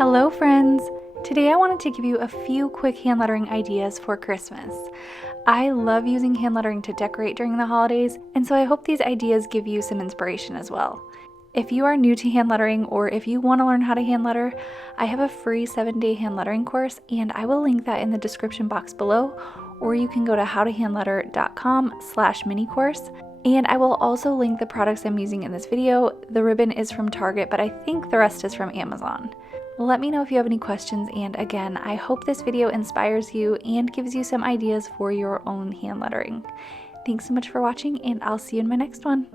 Hello friends! Today I wanted to give you a few quick hand lettering ideas for Christmas. I love using hand lettering to decorate during the holidays, and so I hope these ideas give you some inspiration as well. If you are new to hand lettering or if you want to learn how to hand letter, I have a free 7-day hand lettering course and I will link that in the description box below, or you can go to howtohandletter.com/mini course. And I will also link the products I'm using in this video. The ribbon is from Target, but I think the rest is from Amazon. Let me know if you have any questions, and again, I hope this video inspires you and gives you some ideas for your own hand lettering. Thanks so much for watching, and I'll see you in my next one.